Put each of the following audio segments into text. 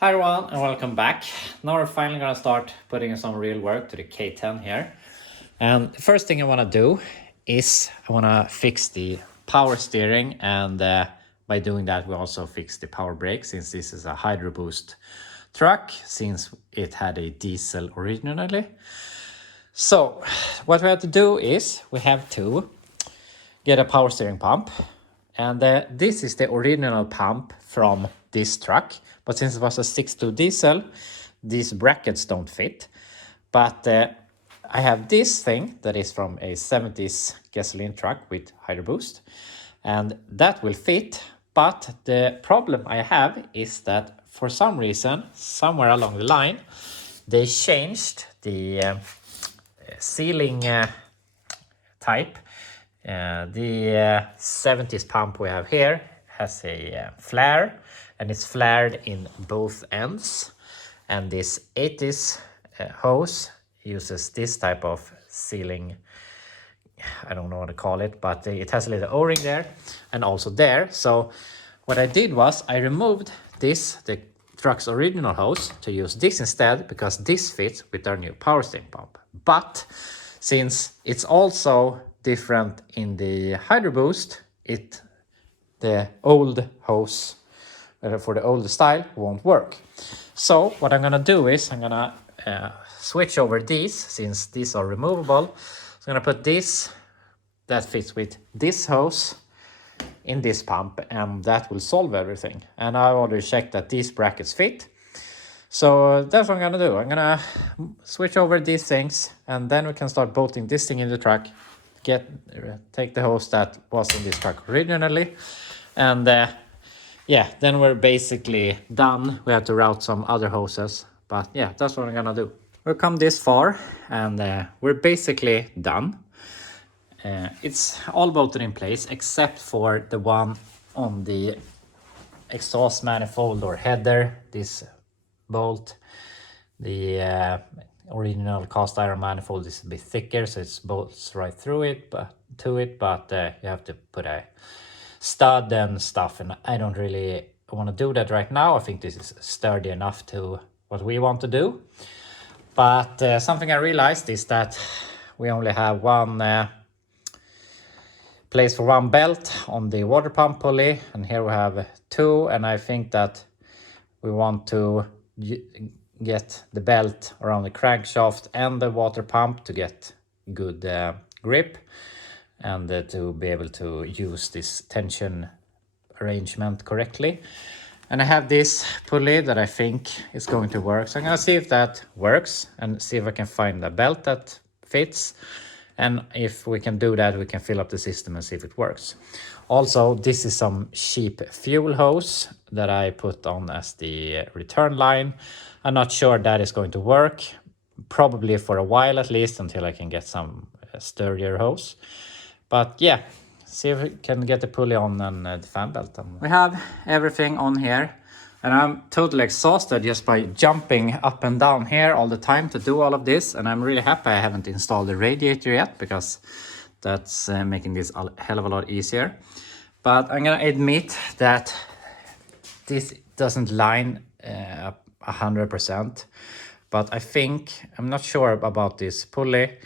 Hi everyone and welcome back. Now we're finally gonna start putting in some real work to the K10 here. And the first thing I wanna do is I wanna fix the power steering, and by doing that we also fix the power brake, since this is a hydro boost truck, since it had a diesel originally. So what we have to do is we have to get a power steering pump, and this is the original pump from this truck, but since it was a 6.2 diesel, these brackets don't fit. But I have this thing that is from a 70s gasoline truck with hydro boost, and that will fit. But the problem I have is that for some reason, somewhere along the line, they changed the sealing type. The 70s pump we have here has a flare, and it's flared in both ends, and this 80s hose uses this type of sealing. I don't know what to call it, but it has a little o-ring there and also there. So what I did was I removed this, the truck's original hose, to use this instead, because this fits with our new power steering pump. But since it's also different in the hydro boost, the old hose for the old style won't work. So what I'm gonna do is I'm gonna switch over these, since these are removable. So I'm gonna put this that fits with this hose in this pump, and that will solve everything. And I already checked that these brackets fit. So that's what I'm gonna do. I'm gonna switch over these things, and then we can start bolting this thing in the truck, take the hose that was in this truck originally, and yeah, then we're basically done. We have to route some other hoses, but yeah, that's what I'm gonna do. We've come this far, and we're basically done. It's all bolted in place except for the one on the exhaust manifold or header. This bolt, the original cast iron manifold, is a bit thicker, so it bolts right through it, but you have to put a stud and stuff, and I don't really want to do that right now. I think this is sturdy enough to what we want to do. But something I realized is that we only have one place for one belt on the water pump pulley, and here we have two, and I think that we want to get the belt around the crankshaft and the water pump to get good grip, and to be able to use this tension arrangement correctly. And I have this pulley that I think is going to work, so I'm gonna see if that works and see if I can find a belt that fits. And if we can do that, we can fill up the system and see if it works. Also, this is some cheap fuel hose that I put on as the return line. I'm not sure that is going to work, probably for a while at least, until I can get some sturdier hose. But yeah, see if we can get the pulley on and the fan belt on. We have everything on here, and I'm totally exhausted just by jumping up and down here all the time to do all of this. And I'm really happy I haven't installed the radiator yet, because that's making this a hell of a lot easier. But I'm gonna admit that this doesn't line 100%. But I think, I'm not sure about this pulley,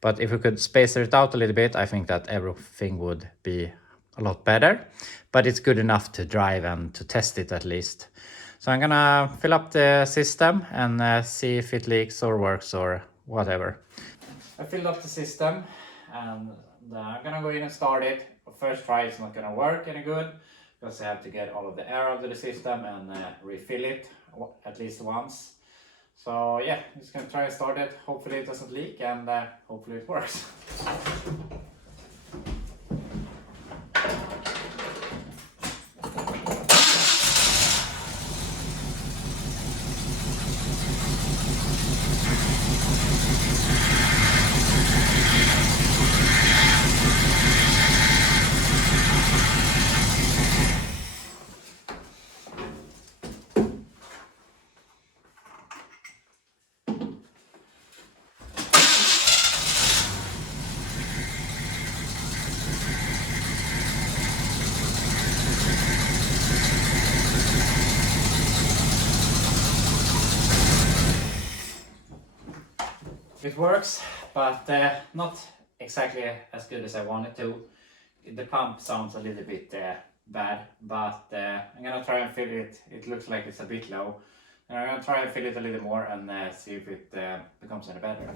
but if we could space it out a little bit, I think that everything would be a lot better. But it's good enough to drive and to test it at least. So I'm gonna fill up the system and see if it leaks or works or whatever. I filled up the system, and I'm gonna go in and start it. First try it's not gonna work any good, because I have to get all of the air out of the system and refill it at least once. So yeah, I'm just gonna try and start it. Hopefully it doesn't leak, and hopefully it works. It works, but not exactly as good as I wanted to. The pump sounds a little bit bad, but I'm gonna try and fill it. It looks like it's a bit low. And I'm gonna try and fill it a little more and see if it becomes any better.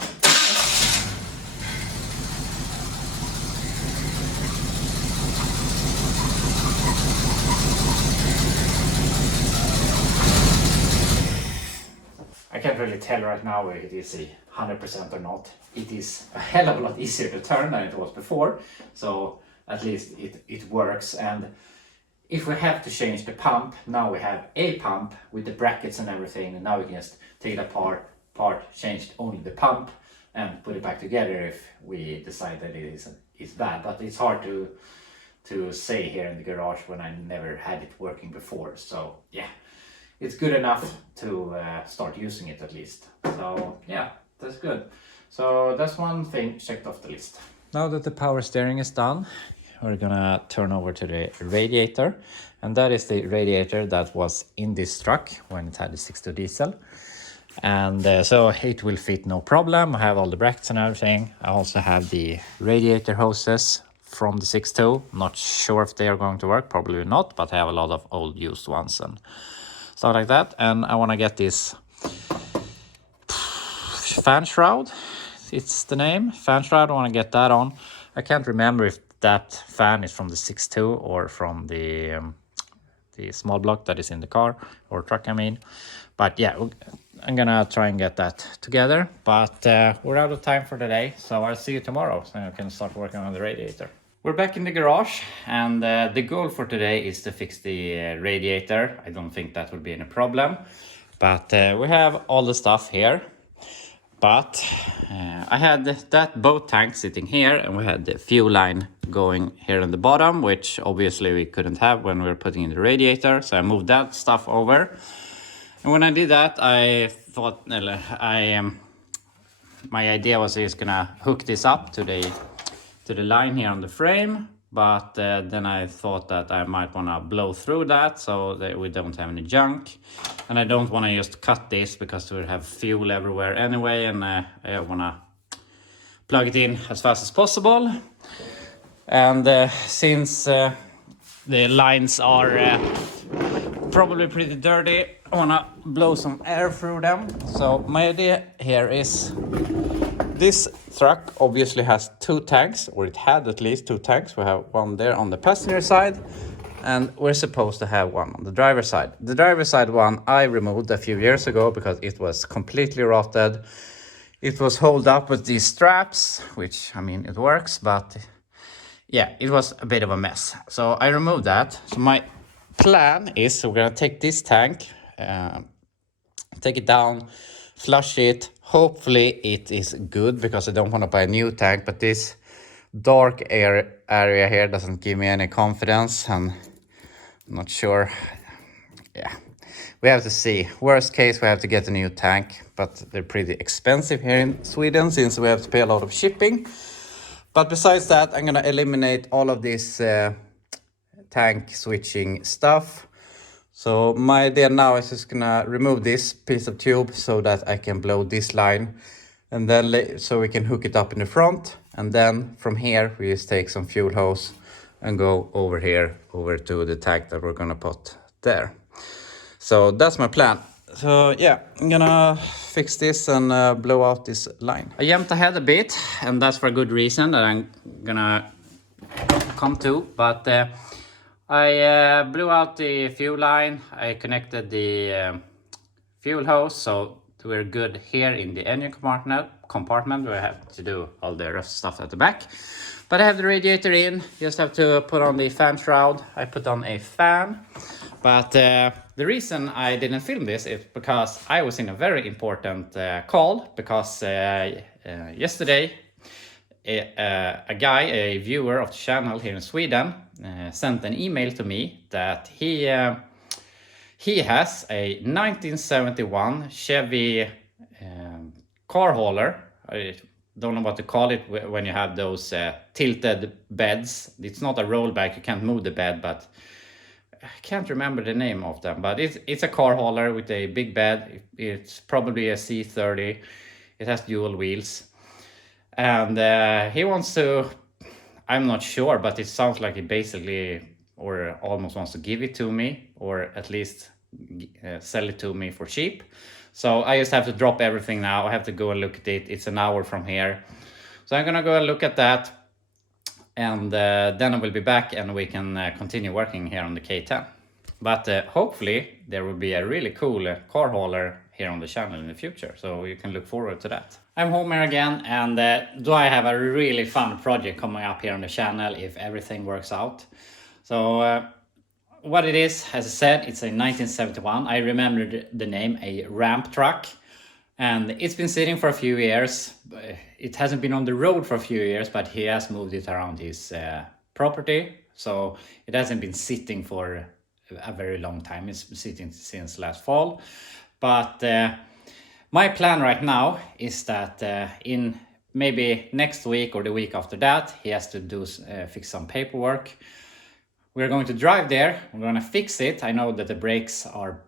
I can't really tell right now if it is 100% or not. It is a hell of a lot easier to turn than it was before, so at least it works. And if we have to change the pump, now we have a pump with the brackets and everything, and now we can just take it apart, change only the pump and put it back together if we decide that it is bad. But it's hard to say here in the garage when I never had it working before. So yeah, it's good enough to start using it at least. So yeah, that's good. So that's one thing checked off the list. Now that the power steering is done, we're gonna turn over to the radiator, and that is the radiator that was in this truck when it had the 6.2 diesel. And so it will fit no problem. I have all the brackets and everything. I also have the radiator hoses from the 6.2. Not sure if they are going to work, probably not, but I have a lot of old used ones and stuff like that. And I want to get this fan shroud, it's the name, fan shroud. I want to get that on. I can't remember if that fan is from the 6.2 or from the small block that is in the car or truck, I mean. But yeah, I'm gonna try and get that together, but we're out of time for today, so I'll see you tomorrow so I can start working on the radiator. We're back in the garage, and the goal for today is to fix the radiator. I don't think that will be any problem, but we have all the stuff here. But I had that boat tank sitting here, and we had the fuel line going here on the bottom, which obviously we couldn't have when we were putting in the radiator. So I moved that stuff over. And when I did that, I thought my idea was just gonna hook this up to the line here on the frame. But then I thought that I might wanna blow through that so that we don't have any junk. And I don't wanna just cut this because we have fuel everywhere anyway, and I wanna plug it in as fast as possible. And since the lines are probably pretty dirty, I wanna blow some air through them. So my idea here is, this truck obviously has 2 tanks, or it had at least 2 tanks. We have one there on the passenger side, and we're supposed to have one on the driver's side. The driver's side one I removed a few years ago because it was completely rotted. It was held up with these straps, which, I mean, it works, but yeah, it was a bit of a mess. So I removed that. So my plan is we're gonna take this tank, take it down, flush it. Hopefully it is good, because I don't want to buy a new tank, but this dark area here doesn't give me any confidence, and I'm not sure. Yeah, we have to see. Worst case, we have to get a new tank, but they're pretty expensive here in Sweden since we have to pay a lot of shipping. But besides that, I'm gonna eliminate all of this tank switching stuff. So my idea now is just gonna remove this piece of tube so that I can blow this line, and then so we can hook it up in the front, and then from here we just take some fuel hose and go over here over to the tank that we're gonna put there. So that's my plan. So yeah, I'm gonna fix this and blow out this line. I jumped ahead a bit, and that's for a good reason that I'm gonna come to, but I blew out the fuel line. I connected the fuel hose, so we're good here in the engine compartment where I have to do all the rest stuff at the back. But I have the radiator in, just have to put on the fan shroud. I put on a fan, but the reason I didn't film this is because I was in a very important call, because yesterday a guy, a viewer of the channel here in Sweden, sent an email to me that he has a 1971 Chevy car hauler. I don't know what to call it when you have those tilted beds. It's not a rollback, you can't move the bed, but I can't remember the name of them. But it's a car hauler with a big bed. It's probably a C30. It has dual wheels. And he wants to, I'm not sure, but it sounds like he basically or almost wants to give it to me, or at least sell it to me for cheap. So I just have to drop everything now. I have to go and look at it. It's an hour from here. So I'm gonna go and look at that, and then I will be back and we can continue working here on the K10. But hopefully there will be a really cool car hauler here on the channel in the future, so you can look forward to that. I'm home here again, and do I have a really fun project coming up here on the channel if everything works out. So what it is, as I said, it's a 1971. I remember the name, a ramp truck. And it's been sitting for a few years. It hasn't been on the road for a few years, but he has moved it around his property. So it hasn't been sitting for a very long time. It's been sitting since last fall. But my plan right now is that in maybe next week or the week after that, he has to do fix some paperwork. We're going to drive there. We're going to fix it. I know that the brakes are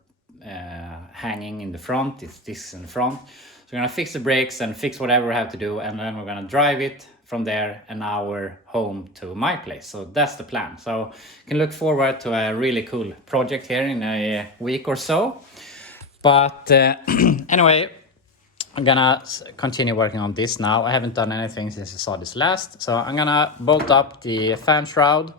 hanging in the front. It's this in the front. So we're gonna fix the brakes and fix whatever we have to do, and then we're gonna drive it from there an hour home to my place. So that's the plan. So you can look forward to a really cool project here in a week or so. But anyway, I'm gonna continue working on this now. I haven't done anything since I saw this last. So I'm gonna bolt up the fan shroud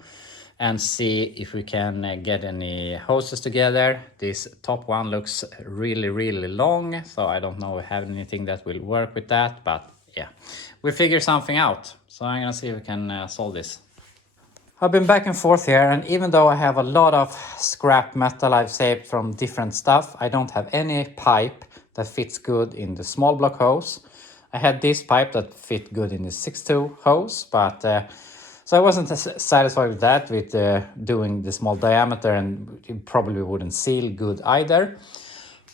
and see if we can get any hoses together. This top one looks really, really long, so I don't know if I have anything that will work with that, but yeah, we'll figure something out. So I'm gonna see if we can solve this. I've been back and forth here, and even though I have a lot of scrap metal I've saved from different stuff, I don't have any pipe that fits good in the small block hose. I had this pipe that fit good in the 6.2 hose, but so I wasn't satisfied with that, with doing the small diameter, and it probably wouldn't seal good either.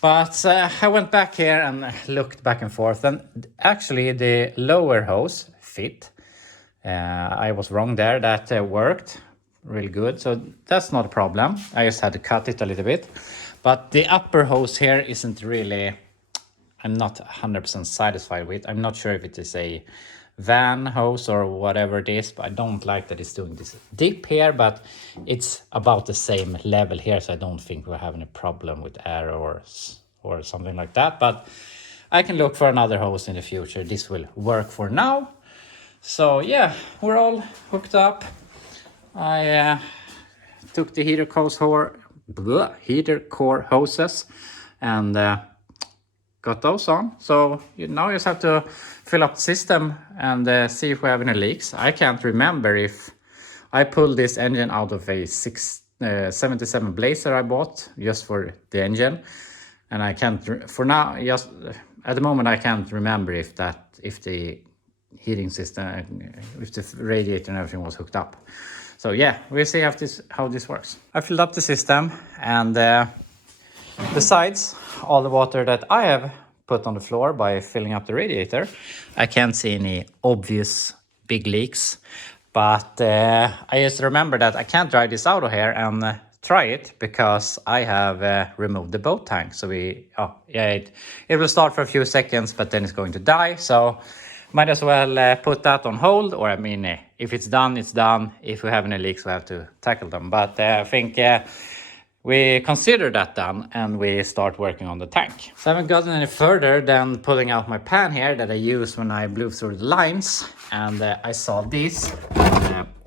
But I went back here and looked back and forth, and actually the lower hose fit. I was wrong there, that worked really good, so that's not a problem. I just had to cut it a little bit. But the upper hose here isn't really, I'm not 100% satisfied with. I'm not sure if it is a van hose or whatever it is, but I don't like that it's doing this dip here, but it's about the same level here, so I don't think we're having a problem with errors or something like that. But I can look for another hose in the future. This will work for now. So yeah, we're all hooked up. I took the heater core hoses and got those on. So now you just have to fill up the system and see if we have any leaks. I can't remember if I pulled this engine out of a 77 Blazer I bought just for the engine, and I can't for now, just at the moment I can't remember if the heating system, if the radiator and everything was hooked up. So yeah, we'll see how this works. I filled up the system, and besides all the water that I have put on the floor by filling up the radiator, I can't see any obvious big leaks. But I just remember that I can't dry this out of here and try it because I have removed the boat tank. So it will start for a few seconds, but then it's going to die. So might as well put that on hold, or I mean, if it's done, it's done. If we have any leaks, we have to tackle them. But I think we consider that done, and we start working on the tank. So I haven't gotten any further than pulling out my pan here that I used when I blew through the lines, and I saw this.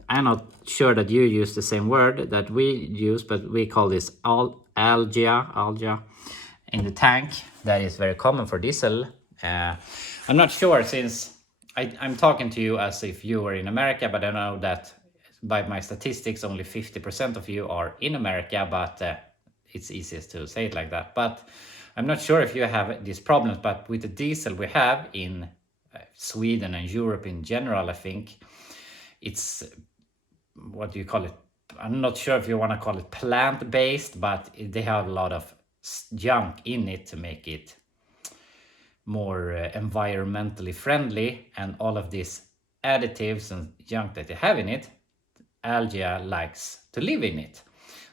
I'm not sure that you use the same word that we use, but we call this algia in the tank. That is very common for diesel. I'm not sure, since I'm talking to you as if you were in America, but I know that by my statistics only 50% of you are in America, but it's easiest to say it like that. But I'm not sure if you have these problems, but with the diesel we have in Sweden and Europe in general, I think it's, what do you call it? I'm not sure if you want to call it plant-based, but they have a lot of junk in it to make it more environmentally friendly, and all of these additives and junk that they have in it, algae likes to live in it.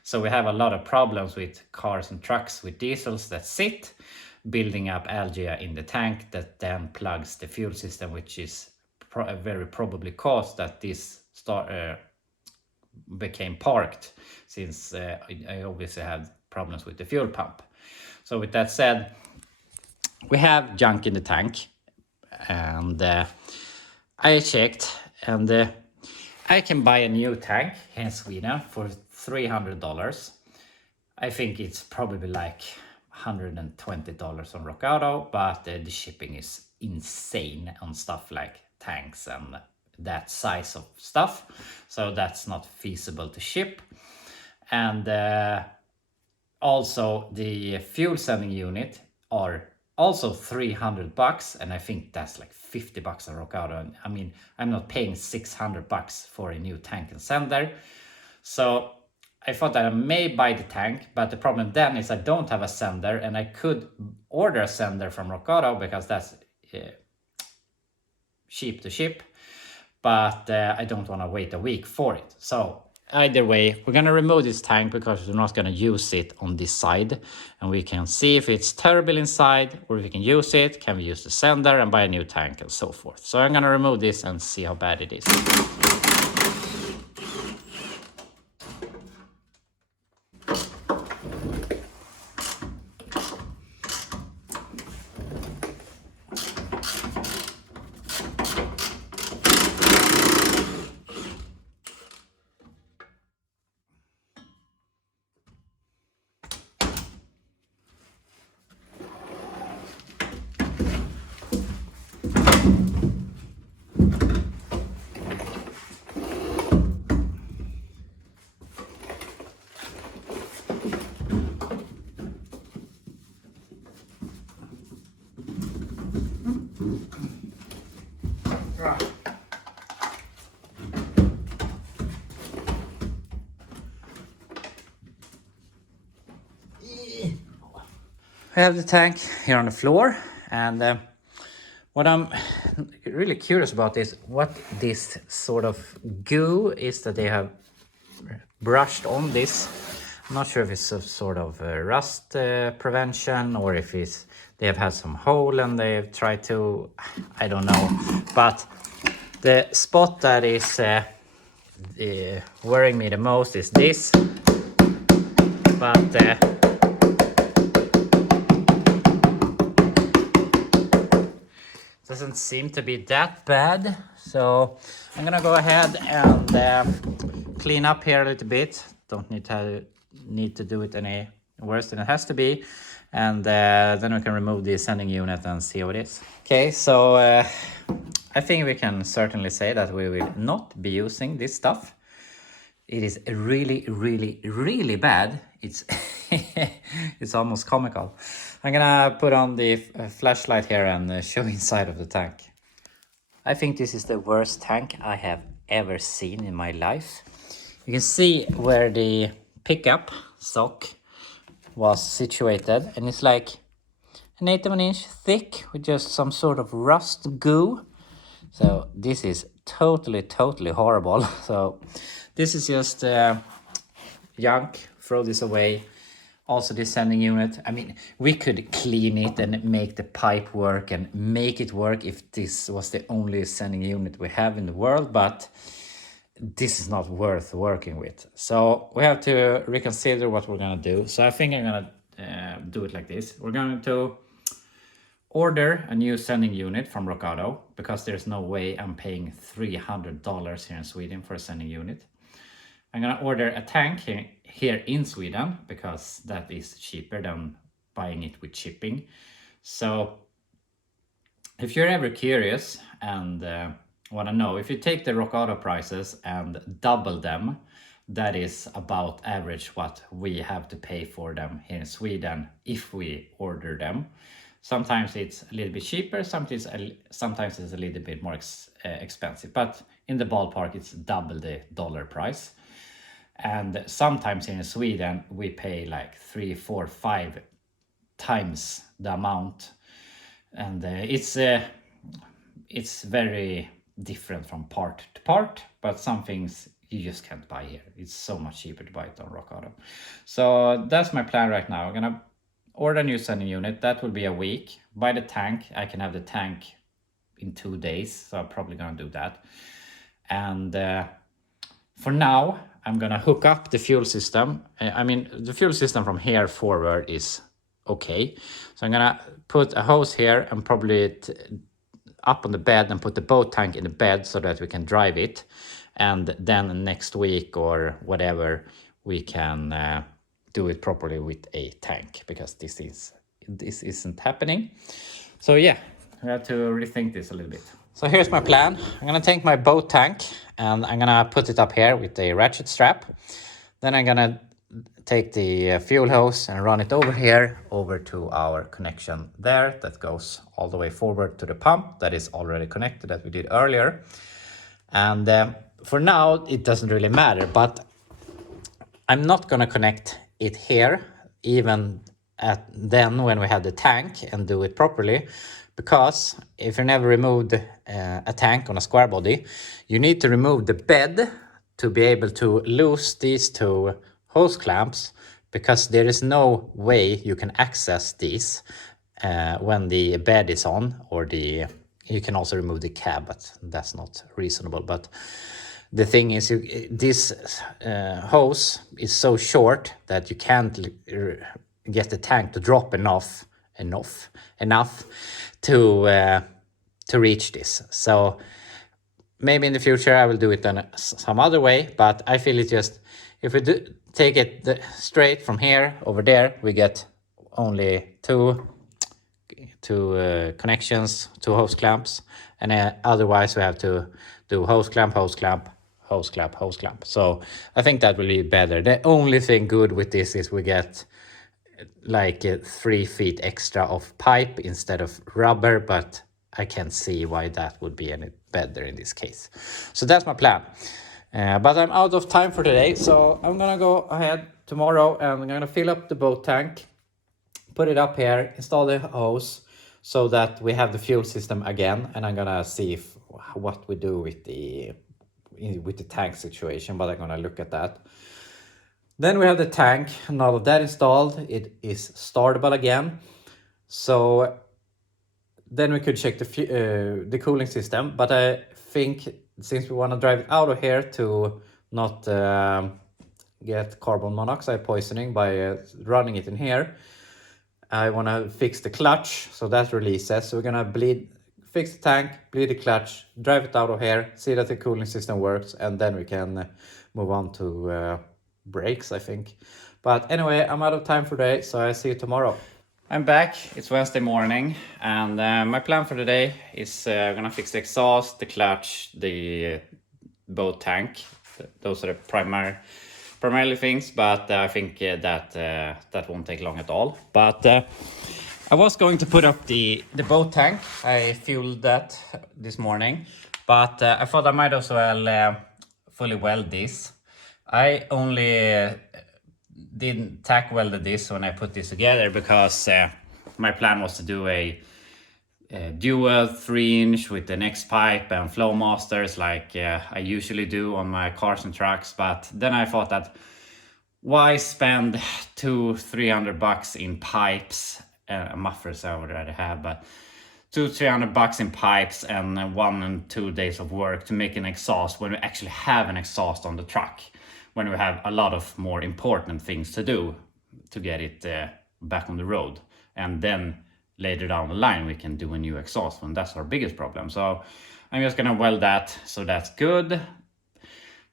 So we have a lot of problems with cars and trucks with diesels that sit building up algae in the tank that then plugs the fuel system, which is very probably caused that this became parked, since I obviously had problems with the fuel pump. So with that said, we have junk in the tank, and I checked, and I can buy a new tank in Sweden for $300. I think it's probably like $120 on Rock Auto, but the shipping is insane on stuff like tanks and that size of stuff. So that's not feasible to ship. And also the fuel sending unit are also $300, and I think that's like $50 on Rock Auto. I mean, I'm not paying $600 for a new tank and sender. So I thought that I may buy the tank, but the problem then is I don't have a sender, and I could order a sender from Rock Auto because that's cheap to ship, but I don't want to wait a week for it. So either way, we're gonna remove this tank because we're not gonna use it on this side, and we can see if it's terrible inside or if we can use it. Can we use the sender and buy a new tank and so forth? So I'm gonna remove this and see how bad it is. Right. I have the tank here on the floor, and what I'm really curious about is what this sort of goo is that they have brushed on this. I'm not sure if it's a sort of rust prevention, or if they have had some hole and they've tried to, I don't know. But the spot that is worrying me the most is this. But doesn't seem to be that bad. So I'm gonna go ahead and clean up here a little bit. Don't need to do it any worse than it has to be. And then we can remove the sending unit and see how it is. Okay, so I think we can certainly say that we will not be using this stuff. It is really, really, really bad. It's it's almost comical. I'm gonna put on the flashlight here and show inside of the tank. I think this is the worst tank I have ever seen in my life. You can see where the pickup sock was situated, and it's like an 1/8 of an inch thick with just some sort of rust goo. So this is totally horrible. So this is just junk. Throw this away. Also this sending unit, I mean, we could clean it and make the pipe work and make it work if this was the only sending unit we have in the world, but this is not worth working with. So we have to reconsider what we're gonna do. So I think I'm gonna do it like this. We're going to order a new sending unit from Rock Auto, because there's no way I'm paying $300 here in Sweden for a sending unit. I'm gonna order a tank here in Sweden, because that is cheaper than buying it with shipping. So if you're ever curious and want to know, if you take the Rock Auto prices and double them, that is about average what we have to pay for them here in Sweden if we order them. Sometimes it's a little bit cheaper, sometimes it's a little bit more expensive, but in the ballpark it's double the dollar price. And sometimes in Sweden we pay like 3, 4, 5 times the amount, and it's very different from part to part, but some things you just can't buy here. It's so much cheaper to buy it on Rock Auto. So that's my plan right now. I'm gonna order a new sending unit. That will be a week. Buy the tank. I can have the tank in 2 days, so I'm probably gonna do that. And for now, I'm gonna hook up the fuel system. I mean, the fuel system from here forward is okay. So I'm gonna put a hose here and probably up on the bed and put the boat tank in the bed so that we can drive it. And then next week or whatever, we can do it properly with a tank, because this isn't happening. So yeah, we have to rethink this a little bit. So here's my plan. I'm gonna take my boat tank and I'm gonna put it up here with a ratchet strap. Then I'm gonna take the fuel hose and run it over here, over to our connection there that goes all the way forward to the pump that is already connected, that we did earlier. And for now, it doesn't really matter, but I'm not gonna connect it here, even then when we have the tank, and do it properly. Because if you never removed a tank on a square body, you need to remove the bed to be able to loose these two hose clamps, because there is no way you can access these when the bed is on, or you can also remove the cab, but that's not reasonable. But the thing is, this hose is so short that you can't get the tank to drop enough to reach this. So maybe in the future I will do it in some other way, but I feel it just, if we take it straight from here over there, we get only two connections, 2 hose clamps, and otherwise we have to do hose clamp, hose clamp, hose clamp, hose clamp. So I think that will be better. The only thing good with this is we get like 3 feet extra of pipe instead of rubber, but I can't see why that would be any better in this case. So that's my plan. But I'm out of time for today, so I'm gonna go ahead tomorrow and I'm gonna fill up the boat tank, put it up here, install the hose so that we have the fuel system again, and I'm gonna see what we do with the tank situation, but I'm gonna look at that. Then we have the tank. Now that installed, it is startable again. So then we could check the cooling system, but I think since we want to drive it out of here to not get carbon monoxide poisoning by running it in here, I want to fix the clutch so that releases. So we're gonna fix the tank, bleed the clutch, drive it out of here, see that the cooling system works, and then we can move on to brakes, I think. But anyway, I'm out of time for today, so I see you tomorrow. I'm back. It's Wednesday morning, and my plan for today is I'm gonna fix the exhaust, the clutch, the boat tank. Those are the primarily things, but I think that won't take long at all. But I was going to put up the boat tank. I fueled that this morning, but I thought I might as well fully weld this. I only didn't tack welded this when I put this together because my plan was to do a dual 3-inch with the next pipe and flow masters like I usually do on my cars and trucks. But then I thought that why spend $200-300 in pipes, mufflers I already have, but $200-300 in pipes and 1 and 2 days of work to make an exhaust when we actually have an exhaust on the truck, when we have a lot of more important things to do to get it back on the road. And then later down the line, we can do a new exhaust one. That's our biggest problem. So I'm just gonna weld that, so that's good.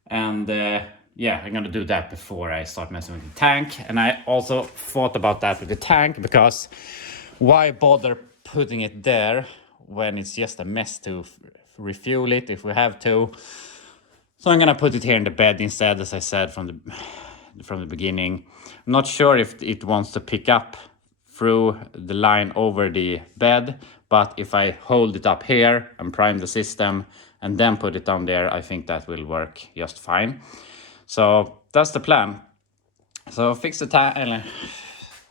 And yeah, I'm gonna do that before I start messing with the tank. And I also thought about that with the tank, because why bother putting it there when it's just a mess to refuel it if we have to. So I'm gonna put it here in the bed instead, as I said from the beginning. I'm not sure if it wants to pick up through the line over the bed, but if I hold it up here and prime the system and then put it down there, I think that will work just fine. So that's the plan. So fix the tank,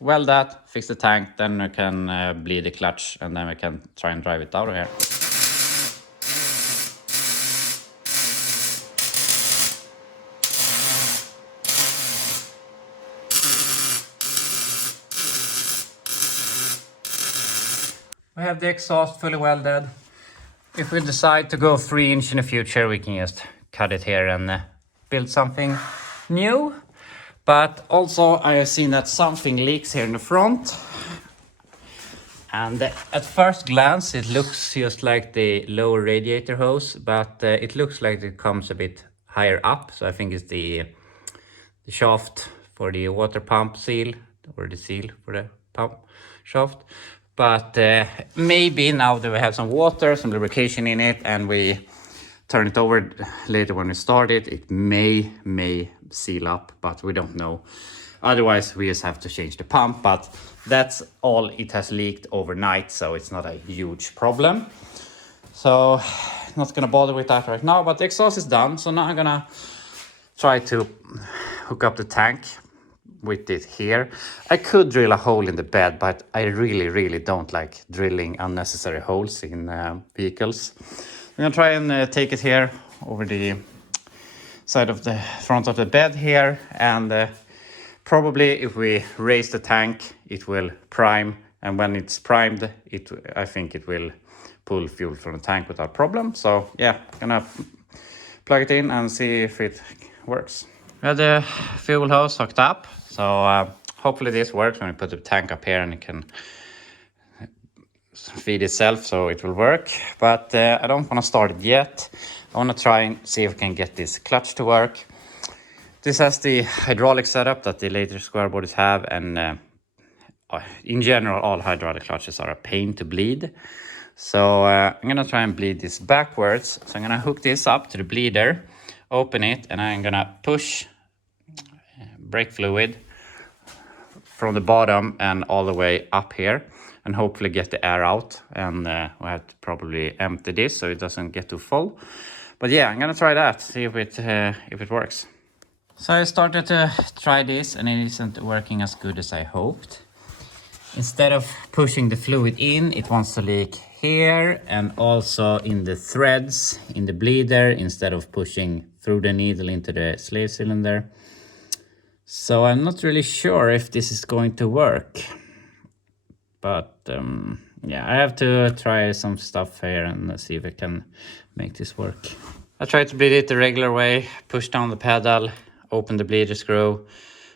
weld that, fix the tank, then we can bleed the clutch, and then we can try and drive it out of here. We have the exhaust fully welded. If we decide to go 3-inch in the future, we can just cut it here and build something new. But also I have seen that something leaks here in the front. And at first glance it looks just like the lower radiator hose, but it looks like it comes a bit higher up. So I think it's the shaft for the water pump seal, or the seal for the pump shaft. But maybe now that we have some water, some lubrication in it, and we turn it over later when we start it, it may seal up, but we don't know. Otherwise we just have to change the pump, but that's all. It has leaked overnight, so it's not a huge problem. So not gonna bother with that right now, but the exhaust is done. So now I'm gonna try to hook up the tank with it here. I could drill a hole in the bed, but I really don't like drilling unnecessary holes in vehicles. I'm gonna try and take it here over the side of the front of the bed here, and probably if we raise the tank it will prime, and when it's primed I think it will pull fuel from the tank without problem. So yeah, gonna plug it in and see if it works. We have the fuel hose hooked up, so hopefully this works when we put the tank up here and it can feed itself, so it will work. But I don't want to start it yet. I want to try and see if we can get this clutch to work. This has the hydraulic setup that the later square bodies have, and in general all hydraulic clutches are a pain to bleed. So I'm gonna try and bleed this backwards. So I'm gonna hook this up to the bleeder, open it, and I'm gonna push brake fluid from the bottom and all the way up here, and hopefully get the air out. And we have to probably empty this so it doesn't get too full. But yeah, I'm gonna try that, see if it works. So I started to try this and it isn't working as good as I hoped. Instead of pushing the fluid in, it wants to leak here and also in the threads in the bleeder, instead of pushing through the needle into the slave cylinder. So I'm not really sure if this is going to work. But yeah, I have to try some stuff here and see if I can make this work. I tried to bleed it the regular way, push down the pedal, open the bleeder screw.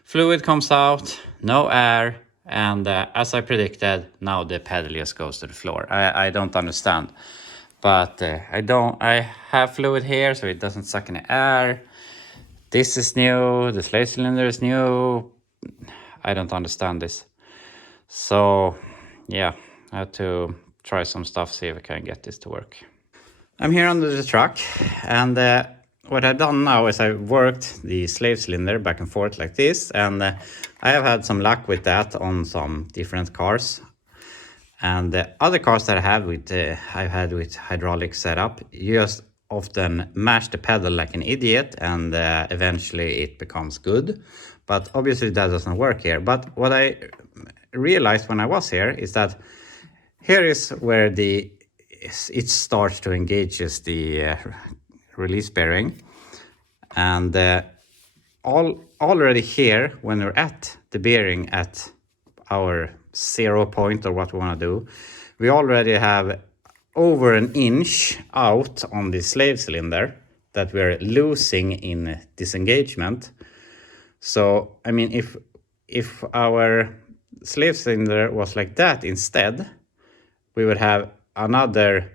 Fluid comes out, no air, and as I predicted, now the pedal just goes to the floor. I don't understand, but I have fluid here, so it doesn't suck any air. This is new, the slave cylinder is new. I don't understand this. So yeah, I have to try some stuff, see if I can get this to work. I'm here under the truck, and what I've done now is I've worked the slave cylinder back and forth like this, and I have had some luck with that on some different cars. And the other cars that I've had with hydraulic setup, you just often mash the pedal like an idiot, and eventually it becomes good. But obviously that doesn't work here. But what I realized when I was here is that here is where it starts to engage the release bearing, and already here when we're at the bearing at our 0 point, or what we want to do, we already have over an inch out on the slave cylinder that we're losing in disengagement. So I mean, if our slave cylinder was like that instead, we would have another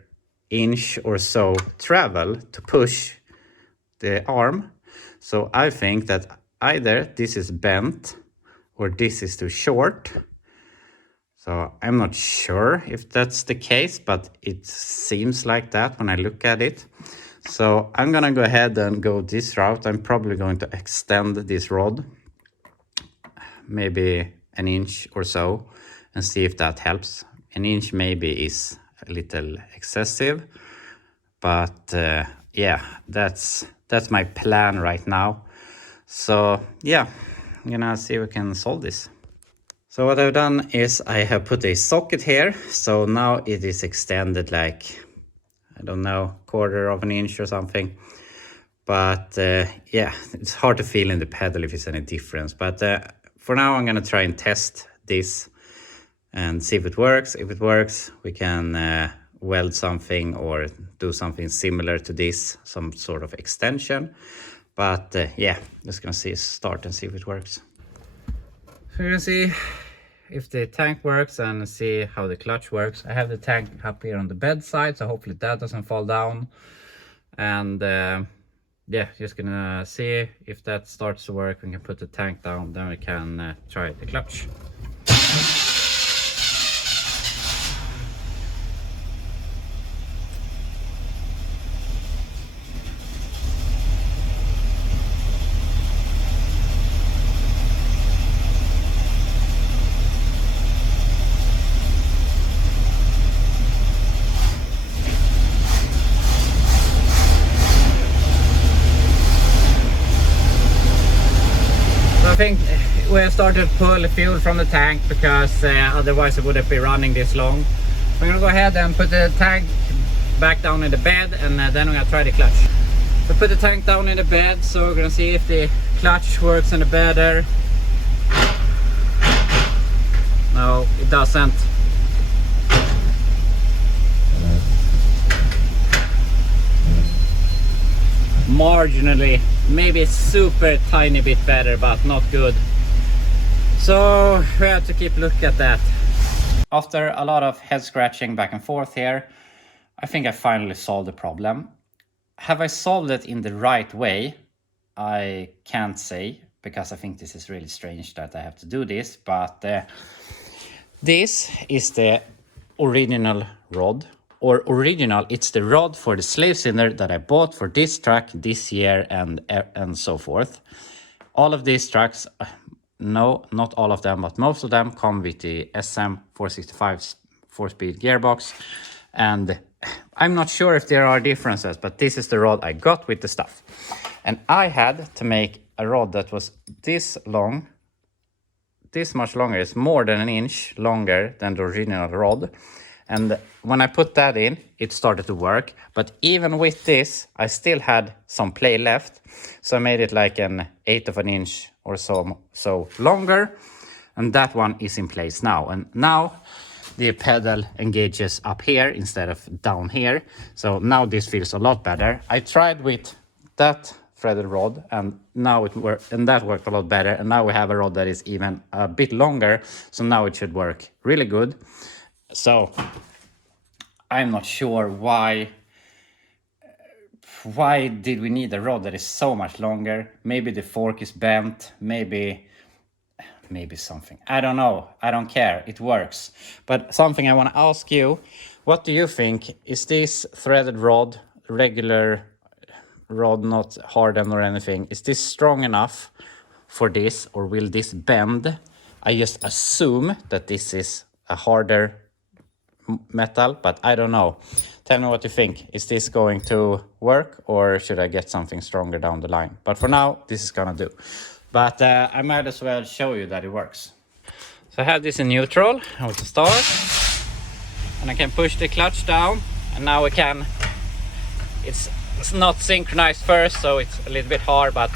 inch or so travel to push the arm. So I think that either this is bent or this is too short. So I'm not sure if that's the case, but it seems like that when I look at it. So I'm gonna go ahead and go this route. I'm probably going to extend this rod maybe an inch or so and see if that helps. An inch maybe is a little excessive, but yeah, that's my plan right now. So yeah, I'm gonna see if we can solve this. So what I've done is I have put a socket here, so now it is extended like, I don't know, 1/4 of an inch or something. But yeah, it's hard to feel in the pedal if it's any difference. But for now I'm gonna try and test this and see if it works. If it works, we can weld something or do something similar to this, some sort of extension. But yeah, just gonna start and see if it works. So you're gonna see if the tank works and see how the clutch works. I have the tank up here on the bedside, so hopefully that doesn't fall down. And yeah, just gonna see if that starts to work. We can put the tank down, then we can try the clutch. I think we have started to pull fuel from the tank because otherwise it wouldn't be running this long. We're gonna go ahead and put the tank back down in the bed, and then we're gonna try the clutch. We put the tank down in the bed, so we're gonna see if the clutch works in the bed. No, it doesn't. Marginally, maybe a super tiny bit better, but not good. So we have to keep looking at that. After a lot of head scratching back and forth here, I think I finally solved the problem. Have I solved it in the right way? I can't say, because I think this is really strange that I have to do this, but this is the original rod. Or original, it's the rod for the slave cylinder that I bought for this truck this year and so forth. All of these trucks, no, not all of them, but most of them come with the SM 465 4-speed gearbox. And I'm not sure if there are differences, but this is the rod I got with the stuff. And I had to make a rod that was this long, this much longer. It's more than an inch longer than the original rod. And when I put that in, it started to work. But even with this, I still had some play left. So I made it like an 1/8 of an inch or so longer. And that one is in place now. And now the pedal engages up here instead of down here. So now this feels a lot better. I tried with that threaded rod, and now it worked, and that worked a lot better. And now we have a rod that is even a bit longer. So now it should work really good. So I'm not sure why did we need a rod that is so much longer. Maybe the fork is bent, maybe something. I don't know. I don't care. It works. But something I want to ask you, what do you think? Is this threaded rod, regular rod, not hardened or anything, is this strong enough for this, or will this bend? I just assume that this is a harder metal, but I don't know. Tell me what you think. Is this going to work, or should I get something stronger down the line? But for now, this is gonna do. But I might as well show you that it works. So I have this in neutral. I want to start, and I can push the clutch down, and now we can. It's not synchronized first, so it's a little bit hard, but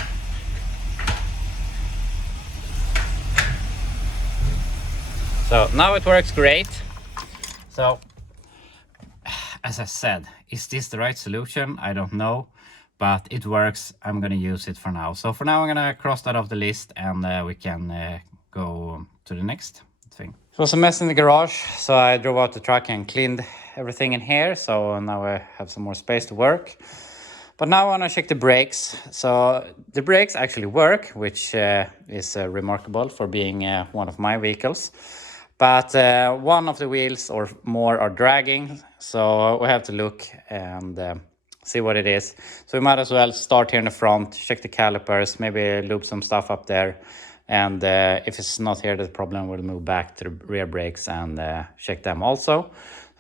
so now it works great. So, as I said, is this the right solution? I don't know, but it works. I'm gonna use it for now. So for now, I'm gonna cross that off the list, and we can go to the next thing. It was a mess in the garage, so I drove out the truck and cleaned everything in here. So now I have some more space to work. But now I wanna check the brakes. So the brakes actually work, which is remarkable for being one of my vehicles. But one of the wheels or more are dragging, so we have to look and see what it is. So we might as well start here in the front, check the calipers, maybe loop some stuff up there. And if it's not here, the problem, we'll move back to the rear brakes and check them also.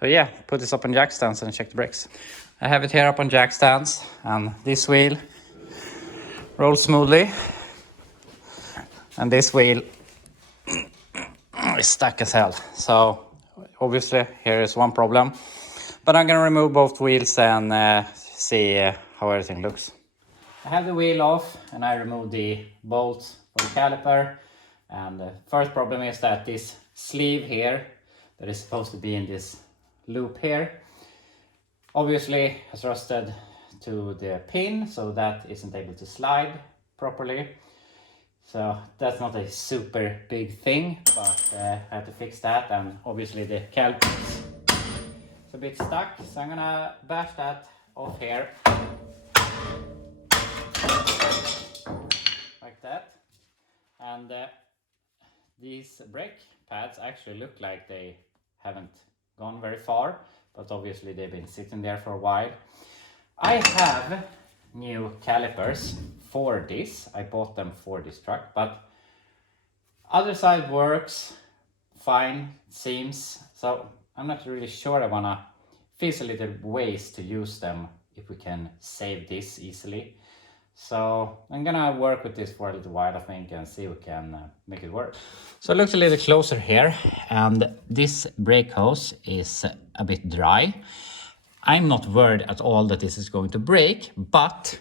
So yeah, put this up on jack stands and check the brakes. I have it here up on jack stands, and this wheel rolls smoothly. And this wheel is stuck as hell. So obviously here is one problem, but I'm gonna remove both wheels and see how everything looks. I have the wheel off, and I remove the bolts for the caliper. And the first problem is that this sleeve here that is supposed to be in this loop here. Obviously has rusted to the pin, so that isn't able to slide properly. So that's not a super big thing, but I have to fix that, and obviously the caliper is a bit stuck, so I'm gonna bash that off here. Like that. And these brake pads actually look like they haven't gone very far, but obviously they've been sitting there for a while. I have new calipers for this. I bought them for this truck, but other side works fine, it seems. So I'm not really sure. I wanna fix a little ways to use them if we can save this easily. So I'm gonna work with this for a little while, I think, and see if we can make it work. So it looks a little closer here, and this brake hose is a bit dry. I'm not worried at all that this is going to break, but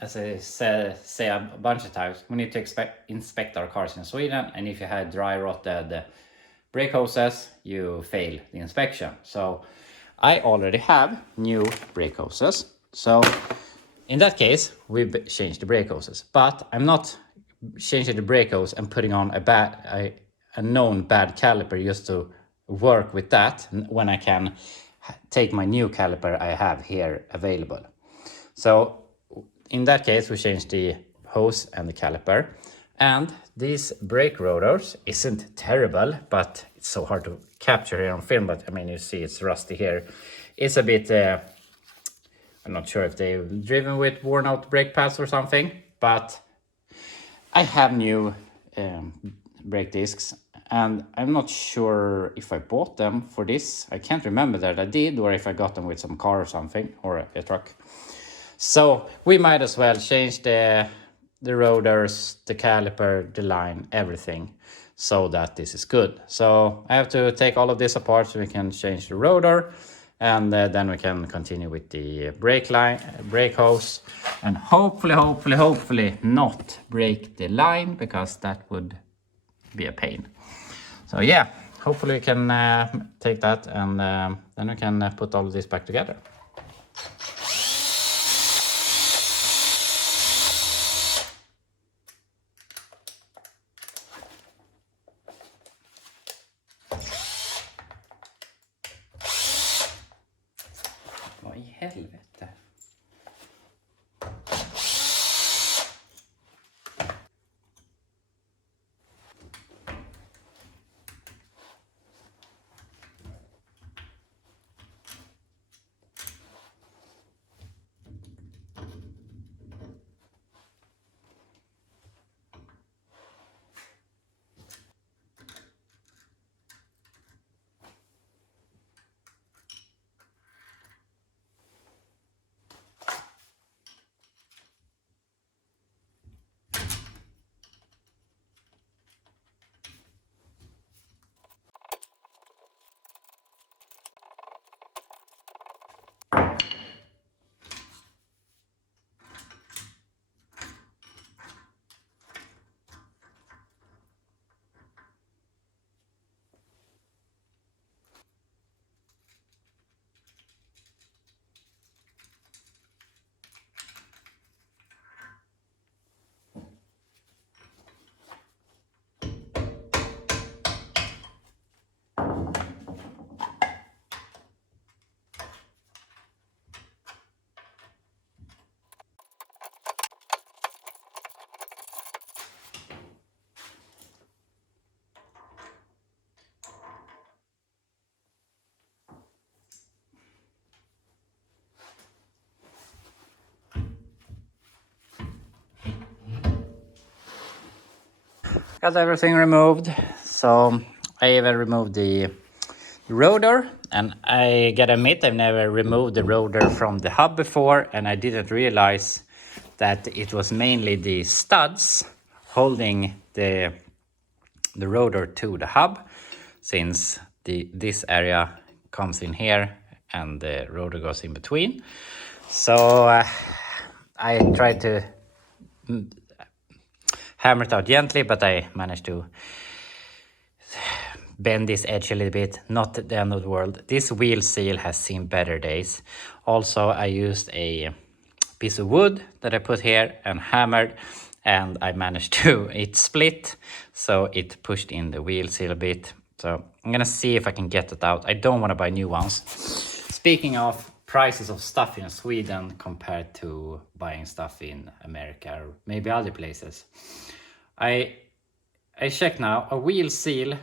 as I say a bunch of times, we need to inspect our cars in Sweden, and if you had dry rotted brake hoses, you fail the inspection. So I already have new brake hoses. So in that case, we've changed the brake hoses, but I'm not changing the brake hose and putting on a known bad caliper just to work with that when I can take my new caliper I have here available. So in that case, we change the hose and the caliper. And these brake rotors isn't terrible, but it's so hard to capture here on film. But I mean, you see it's rusty here. It's a bit, I'm not sure if they've driven with worn out brake pads or something, but I have new brake discs, and I'm not sure if I bought them for this. I can't remember that I did, or if I got them with some car or something, or a truck. So we might as well change the rotors, the caliper, the line, everything, so that this is good. So I have to take all of this apart so we can change the rotor, and then we can continue with the brake hose, and hopefully not break the line, because that would be a pain. So yeah, hopefully we can take that, and then we can put all of this back together. Vad i helvete? Got everything removed. So I even removed the rotor, and I gotta admit I've never removed the rotor from the hub before, and I didn't realize that it was mainly the studs holding the rotor to the hub, since this area comes in here and the rotor goes in between. So I tried to hammer it out gently, but I managed to bend this edge a little bit, not the end of the world. This wheel seal has seen better days. Also, I used a piece of wood that I put here and hammered, and I managed to, it split, so it pushed in the wheel seal a bit. So I'm gonna see if I can get it out. I don't want to buy new ones. Speaking of prices of stuff in Sweden compared to buying stuff in America or maybe other places, I checked now. A wheel seal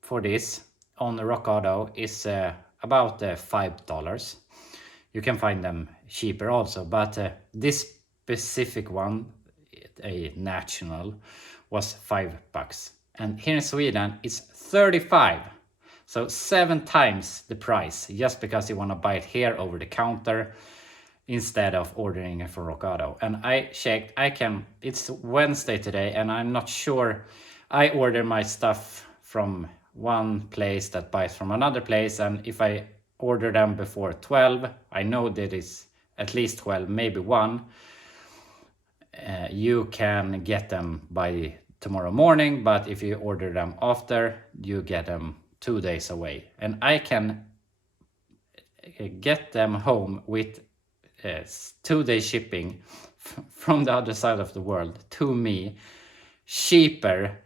for this on the Rock Auto is about $5. You can find them cheaper also, but this specific one, a national, was $5. And here in Sweden, it's 35. So 7 times the price, just because you want to buy it here over the counter instead of ordering it from Rock Auto. And I checked, it's Wednesday today, and I'm not sure. I order my stuff from one place that buys from another place, and if I order them before 12, I know that it's at least 12, maybe 1. You can get them by tomorrow morning, but if you order them after, you get them 2 days away. And I can get them home with 2-day shipping from the other side of the world to me, cheaper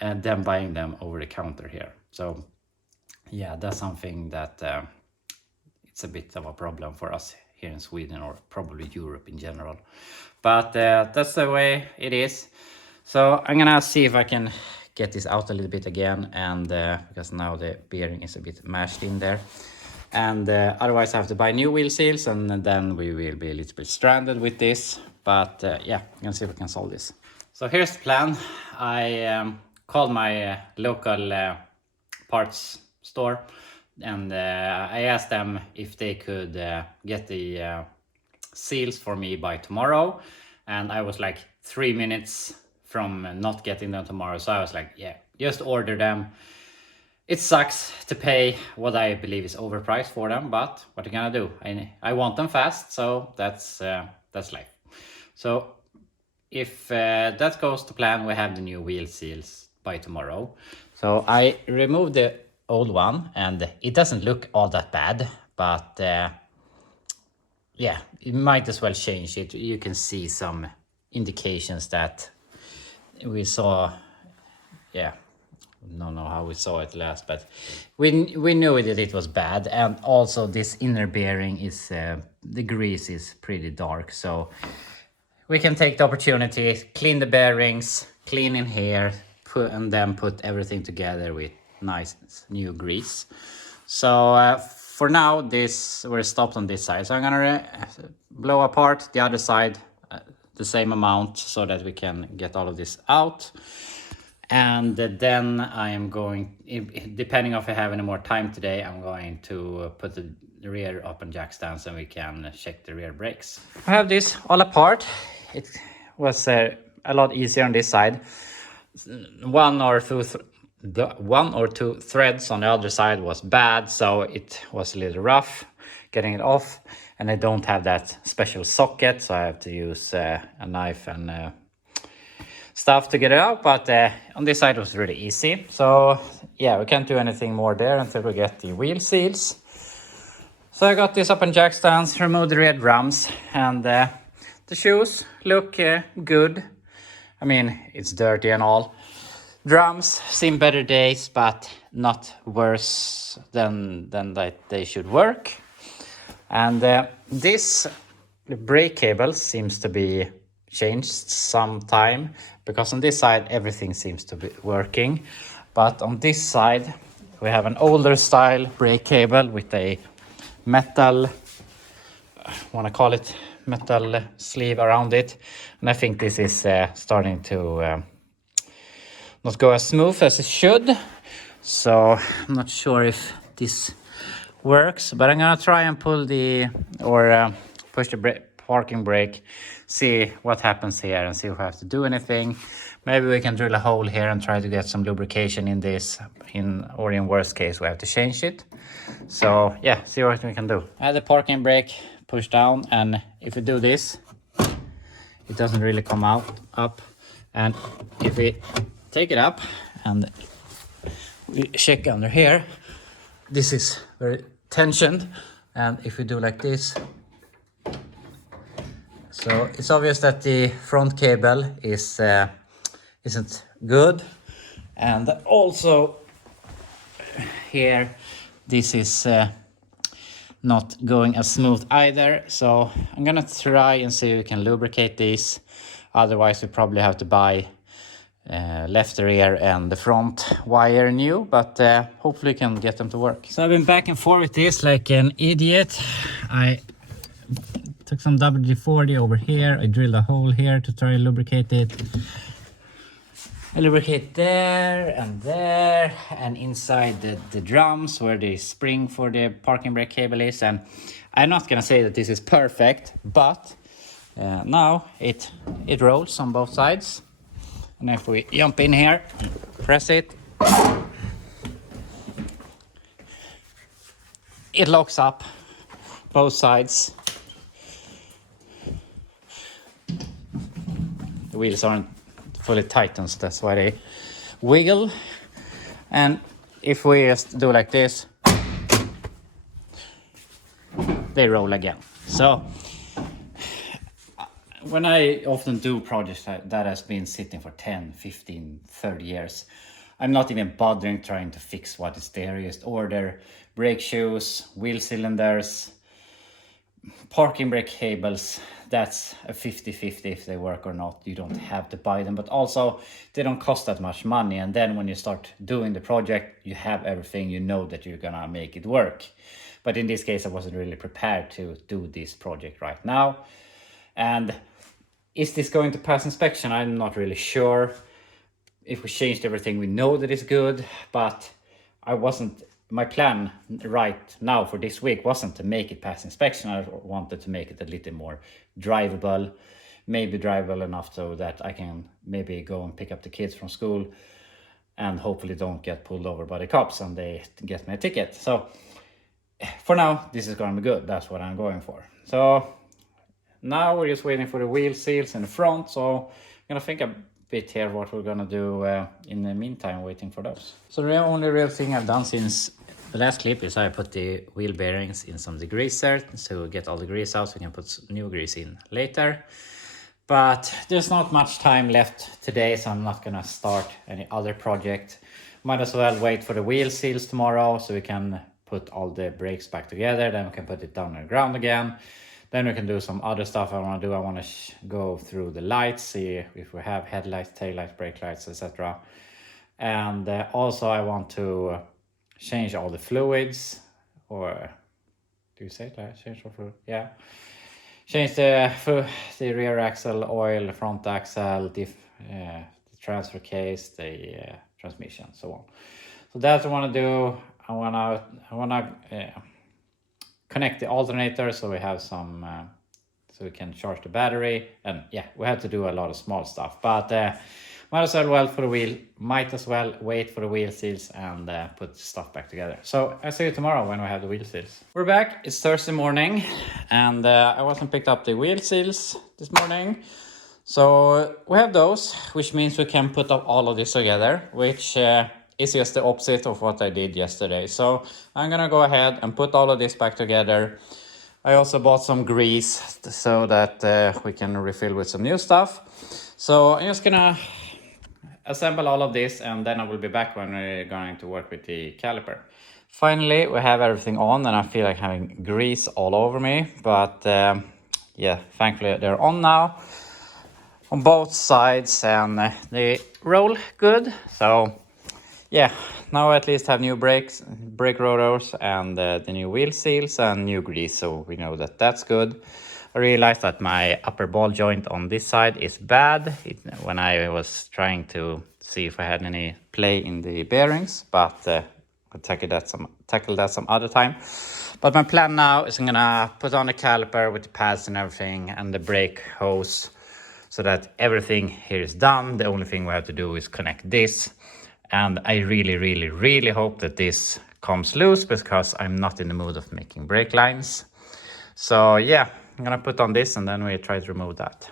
than buying them over the counter here. So yeah, that's something that it's a bit of a problem for us here in Sweden, or probably Europe in general. But that's the way it is. So I'm gonna see if I can get this out a little bit again, and because now the bearing is a bit mashed in there. And otherwise I have to buy new wheel seals, and then we will be a little bit stranded with this. But yeah, I'm gonna see if we can solve this. So here's the plan. I called my local parts store, and I asked them if they could get the seals for me by tomorrow. And I was like 3 minutes from not getting them tomorrow. So I was like, yeah, just order them. It sucks to pay what I believe is overpriced for them, but what are you gonna do? I want them fast, so that's life. So if that goes to plan, we have the new wheel seals by tomorrow. So I removed the old one, and it doesn't look all that bad, but yeah, you might as well change it. You can see some indications that we saw. Yeah, I don't know how we saw it last, but we knew that it was bad. And also this inner bearing is the grease is pretty dark, so we can take the opportunity, clean the bearings, clean in here, and then put everything together with nice new grease. So for now, we're stopped on this side. So I'm gonna blow apart the other side the same amount so that we can get all of this out. And then I am going, depending if I have any more time today, I'm going to put the rear up on jack stands, and we can check the rear brakes. I have this all apart. It was a lot easier on this side. One or two threads on the other side was bad, so it was a little rough getting it off. And I don't have that special socket, so I have to use a knife and stuff to get it out. But on this side it was really easy. So yeah, we can't do anything more there until we get the wheel seals. So I got this up on jack stands, removed the rear drums, and the shoes look good. I mean, it's dirty and all. Drums seen better days, but not worse than that they should work. And this brake cable seems to be changed sometime, because on this side everything seems to be working, but on this side we have an older style brake cable with a metal, metal sleeve around it, and I think this is starting to not go as smooth as it should. So I'm not sure if this works, but I'm gonna try and pull push the parking brake, see what happens here, and see if I have to do anything. Maybe we can drill a hole here and try to get some lubrication in this, or in worst case we have to change it. So yeah, see what we can do. I have the parking brake pushed down, and if we do this, it doesn't really come up. And if we take it up and we check under here. This is very tensioned, and if we do like this, so it's obvious that the front cable is isn't good, and also here this is not going as smooth either. So I'm gonna try and see if we can lubricate these. Otherwise we probably have to buy left rear and the front wire new, but hopefully we can get them to work. So I've been back and forth with this like an idiot. I took some WD-40 over here. I drilled a hole here to try and lubricate it. I lubricate there and inside the drums where the spring for the parking brake cable is. And I'm not gonna say that this is perfect, but now it rolls on both sides. And if we jump in here, press it, it locks up both sides. The wheels aren't fully tightened, so that's why they wiggle. And if we just do like this, they roll again. So when I often do projects that has been sitting for 10, 15, 30 years, I'm not even bothering trying to fix what is there. You just order brake shoes, wheel cylinders, parking brake cables. That's a 50-50 if they work or not. You don't have to buy them, but also they don't cost that much money. And then when you start doing the project, you have everything, you know that you're gonna make it work. But in this case, I wasn't really prepared to do this project right now. And is this going to pass inspection? I'm not really sure. If we changed everything, we know that it's good, but my plan right now for this week wasn't to make it pass inspection. I wanted to make it a little more drivable, maybe drivable enough so that I can maybe go and pick up the kids from school and hopefully don't get pulled over by the cops and they get me a ticket. So for now, this is going to be good. That's what I'm going for. So now we're just waiting for the wheel seals in the front. So I'm going to think a bit here what we're going to do in the meantime, waiting for those. So the only real thing I've done since the last clip is I put the wheel bearings in some degreaser to get all the grease out so we can put new grease in later. But there's not much time left today, so I'm not going to start any other project. Might as well wait for the wheel seals tomorrow so we can put all the brakes back together. Then we can put it down on the ground again. Then we can do some other stuff I want to do. I want to go through the lights, see if we have headlights, taillights, brake lights, etc. And also I want to change all the fluids, or do you say that? Change all fluid? Yeah. Change the rear axle oil, front axle, the transfer case, the transmission, so on. So that's what I want to do. I want to connect the alternator so we have some, so we can charge the battery. And yeah, we have to do a lot of small stuff, but might as well wait for the wheel seals and put stuff back together. So I'll see you tomorrow when we have the wheel seals. We're back, it's Thursday morning, and I wasn't picked up the wheel seals this morning. So we have those, which means we can put up all of this together, which is just the opposite of what I did yesterday. So I'm gonna go ahead and put all of this back together. I also bought some grease so that we can refill with some new stuff. So I'm just gonna assemble all of this and then I will be back when we're going to work with the caliper. Finally, we have everything on and I feel like having grease all over me, but yeah, thankfully they're on now on both sides and they roll good. So yeah, now I at least have new brake rotors and the new wheel seals and new grease, so we know that that's good. I realized that my upper ball joint on this side is bad when I was trying to see if I had any play in the bearings, but I'll tackle that some other time. But my plan now is I'm gonna put on the caliper with the pads and everything and the brake hose so that everything here is done. The only thing we have to do is connect this. And I really hope that this comes loose because I'm not in the mood of making brake lines. So yeah, I'm gonna put on this and then we try to remove that.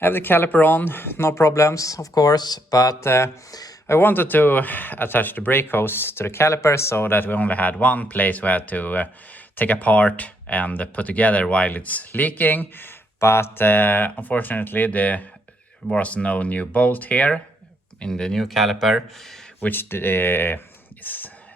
I have the caliper on, no problems, of course, but I I wanted to attach the brake hose to the caliper so that we only had one place we had to take apart and put together while it's leaking. But unfortunately there was no new bolt here in the new caliper, which is,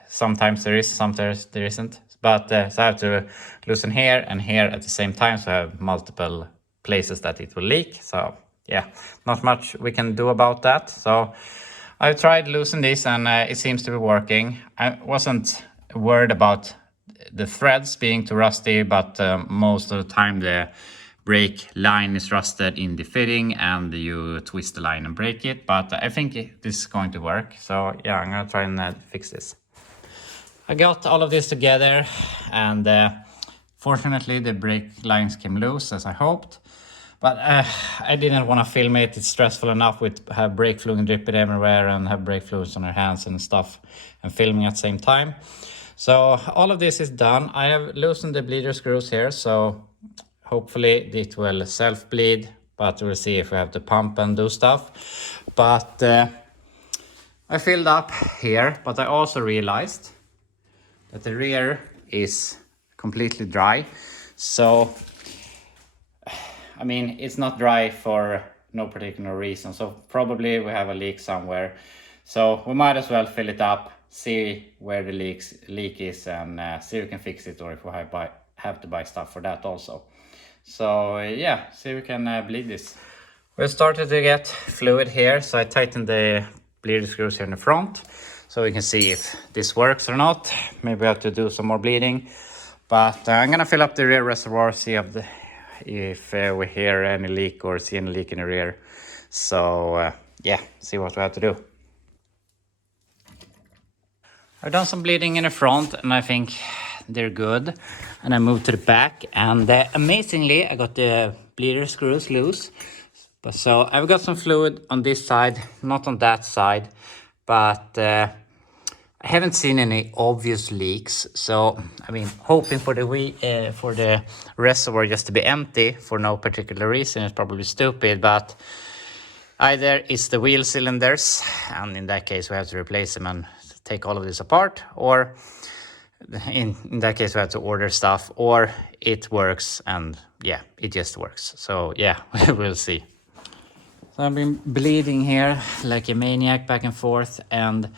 sometimes there is, sometimes there isn't. But so I have to loosen here and here at the same time, so I have multiple places that it will leak. So yeah, not much we can do about that. So I've tried loosening this and it seems to be working. I wasn't worried about the threads being too rusty, but most of the time the brake line is rusted in the fitting and you twist the line and break it. But I think this is going to work. So yeah, I'm gonna try and fix this. I got all of this together and fortunately the brake lines came loose as I hoped. But I didn't want to film it. It's stressful enough with have brake fluid dripping everywhere and have brake fluids on your hands and stuff and filming at the same time. So all of this is done. I have loosened the bleeder screws here, so hopefully it will self-bleed, but we'll see if we have to pump and do stuff. But I filled up here, but I also realized that the rear is completely dry. So I mean, it's not dry for no particular reason, so probably we have a leak somewhere. So we might as well fill it up, see where the leak is, and see if we can fix it, or if we have to buy stuff for that also. So yeah, see if we can bleed this. We started to get fluid here, so I tightened the bleeder screws here in the front, so we can see if this works or not. Maybe we have to do some more bleeding, but I'm gonna fill up the rear reservoir, see if we hear any leak or see any leak in the rear. So yeah, see what we have to do. I've done some bleeding in the front and I think they're good. And I moved to the back and amazingly I got the bleeder screws loose. So I've got some fluid on this side, not on that side, but I haven't seen any obvious leaks. So I mean, hoping for the reservoir just to be empty for no particular reason is probably stupid, but either it's the wheel cylinders, and in that case we have to replace them and take all of this apart, or in that case we have to order stuff, or it works and yeah, it just works. So yeah, we'll see. So I've been bleeding here like a maniac back and forth, and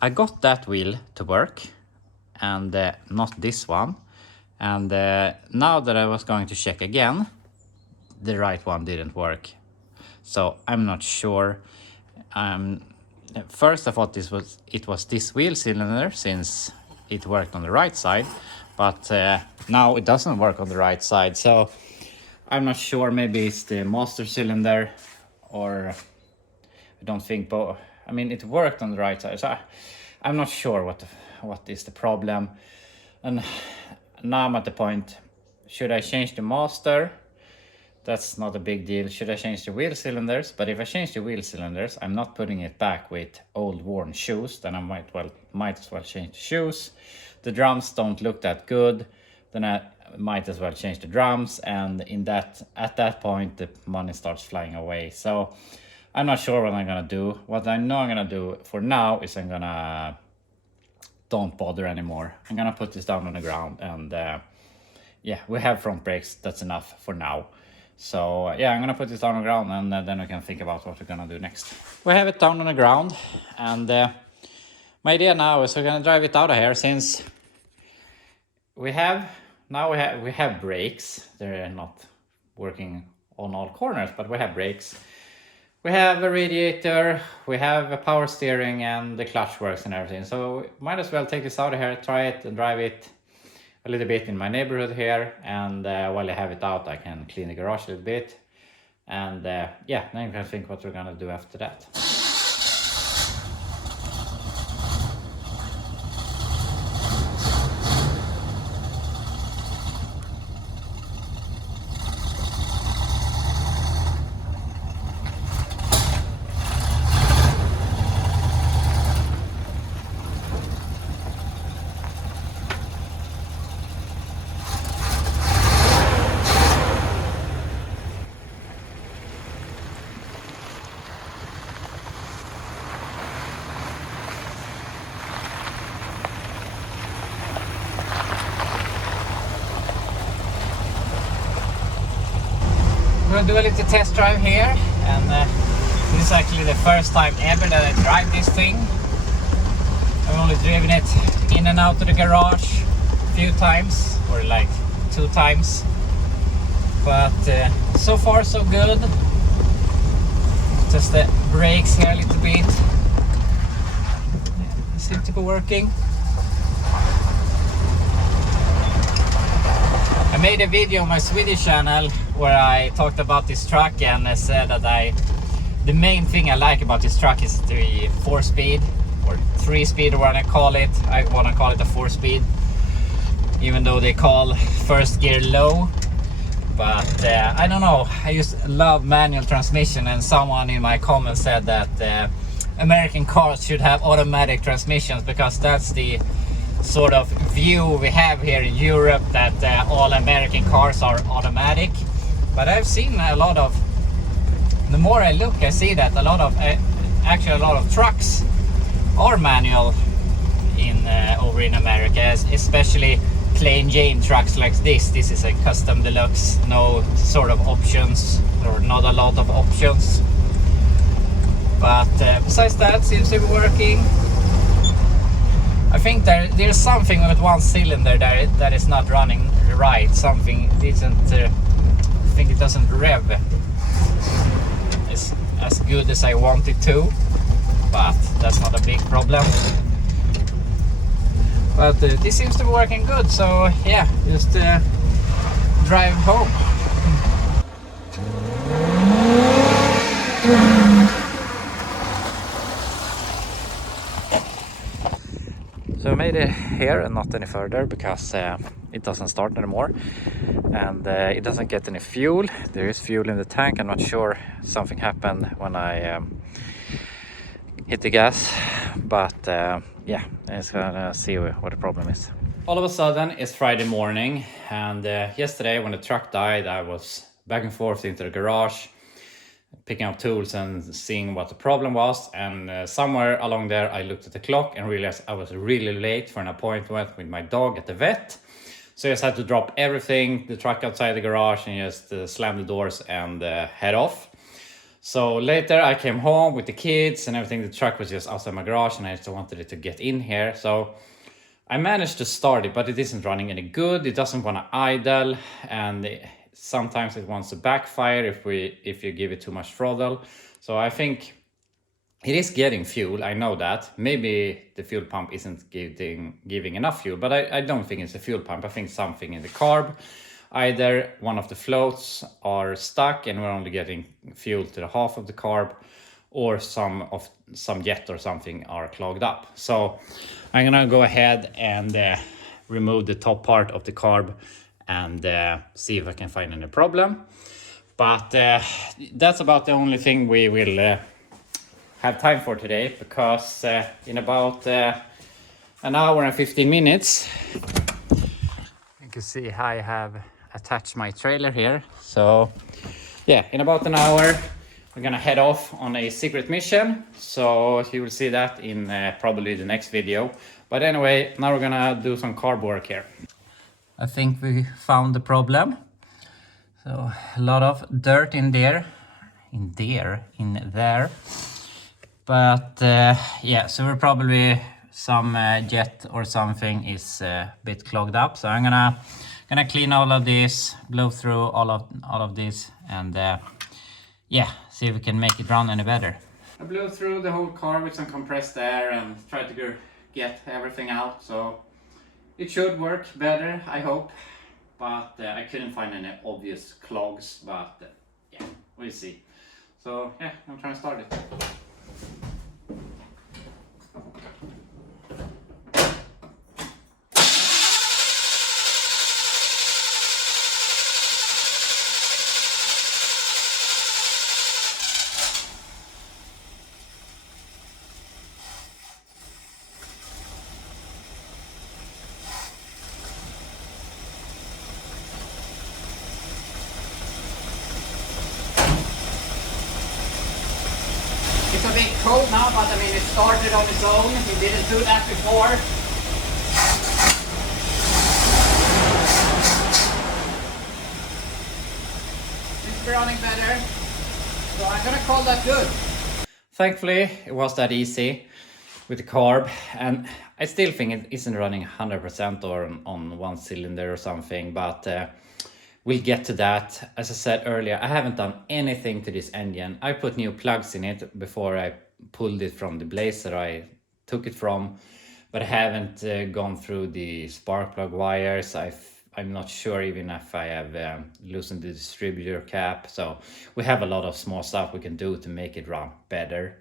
I got that wheel to work and not this one. And now that I was going to check again, the right one didn't work. So I'm not sure. First I thought it was this wheel cylinder, since it worked on the right side, but now it doesn't work on the right side. So I'm not sure, maybe it's the master cylinder, or I don't think both. I mean, it worked on the right side, so I'm not sure what is the problem. And now I'm at the point, should I change the master? That's not a big deal. Should I change the wheel cylinders? But if I change the wheel cylinders, I'm not putting it back with old worn shoes. Then I might as well change the shoes. The drums don't look that good. Then I might as well change the drums. And at that point, the money starts flying away. So I'm not sure what I'm gonna do. What I know I'm gonna do for now is I'm gonna don't bother anymore. I'm gonna put this down on the ground, and yeah, we have front brakes. That's enough for now. So yeah, I'm gonna put this down on the ground, and then we can think about what we're gonna do next. We have it down on the ground, and my idea now is we're gonna drive it out of here, since we have brakes. They're not working on all corners, but we have brakes. We have a radiator, we have a power steering, and the clutch works and everything. So might as well take this out of here, try it and drive it a little bit in my neighborhood here. And while I have it out, I can clean the garage a little bit. And yeah, then you can think what we're gonna do after that. I'm gonna do a little test drive here, and this is actually the first time ever that I drive this thing. I've only driven it in and out of the garage a few times, or like 2 times, but so far so good. Just the brakes here a little bit. They seem to be working. I made a video on my Swedish channel where I talked about this truck, and I said that the main thing I like about this truck is the 4-speed or 3-speed, or what I call it. I want to call it a 4-speed, even though they call first gear low. But I don't know, I just love manual transmission, and someone in my comments said that American cars should have automatic transmissions, because that's the sort of view we have here in Europe, that all American cars are automatic. But I've seen a lot of, the more I look, I see that a lot of trucks are manual in over in America, especially plain Jane trucks like this. This is a custom deluxe, no sort of options, or not a lot of options. But besides that, seems to be working. I think there's something with one cylinder that is not running right. Something isn't. I think it doesn't rev as good as I want it to, but that's not a big problem. But this seems to be working good, so yeah, just drive home. So I made it here and not any further, because it doesn't start anymore, and it doesn't get any fuel. There is fuel in the tank. I'm not sure, something happened when I hit the gas, but yeah, let's gonna see what the problem is. All of a sudden it's Friday morning, and yesterday when the truck died, I was back and forth into the garage picking up tools and seeing what the problem was, and somewhere along there I looked at the clock and realized I was really late for an appointment with my dog at the vet. So I just had to drop everything, the truck outside the garage, and just slam the doors and head off. So later I came home with the kids and everything. The truck was just outside my garage, and I just wanted it to get in here. So I managed to start it, but it isn't running any good. It doesn't want to idle, and sometimes it wants to backfire if you give it too much throttle. So I think it is getting fuel, I know that. Maybe the fuel pump isn't giving enough fuel, but I don't think it's a fuel pump. I think something in the carb. Either one of the floats are stuck and we're only getting fuel to the half of the carb, or some jet or something are clogged up. So I'm gonna go ahead and remove the top part of the carb and see if I can find any problem. But that's about the only thing we will have time for today, because in about an hour and 15 minutes, you can see I have attached my trailer here. So yeah, in about an hour we're gonna head off on a secret mission, so you will see that in probably the next video. But anyway, now we're gonna do some carb work here. I think we found the problem. So a lot of dirt in there. But yeah, so we're probably some jet or something is a bit clogged up. So I'm gonna clean all of this, blow through all of this, and yeah, see if we can make it run any better. I blew through the whole car with some compressed air and tried to get everything out. So it should work better, I hope. But I couldn't find any obvious clogs, but yeah, we'll see. So yeah, I'm trying to start it. It's a bit cold now, but I mean it started on its own. It didn't do that before. It's running better. So I'm gonna call that good. Thankfully, it was that easy with the carb, and I still think it isn't running 100% or on one cylinder or something, but we'll get to that. As I said earlier, I haven't done anything to this engine. I put new plugs in it before I pulled it from the blazer I took it from, but I haven't gone through the spark plug wires. I'm not sure even if I have loosened the distributor cap. So we have a lot of small stuff we can do to make it run better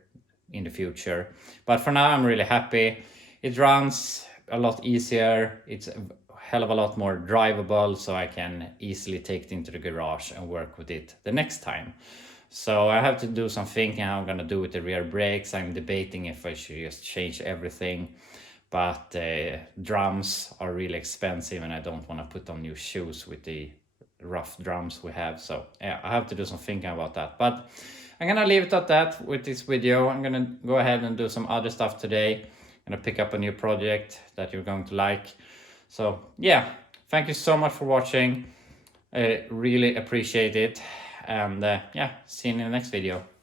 in the future. But for now, I'm really happy. It runs a lot easier. It's a hell of a lot more drivable, so I can easily take it into the garage and work with it the next time. So I have to do some thinking how I'm gonna do with the rear brakes. I'm debating if I should just change everything, but drums are really expensive and I don't want to put on new shoes with the rough drums we have. So yeah, I have to do some thinking about that. But I'm gonna leave it at that with this video. I'm gonna go ahead and do some other stuff today. I'm gonna pick up a new project that you're going to like. So yeah, thank you so much for watching. I really appreciate it. And yeah, see you in the next video.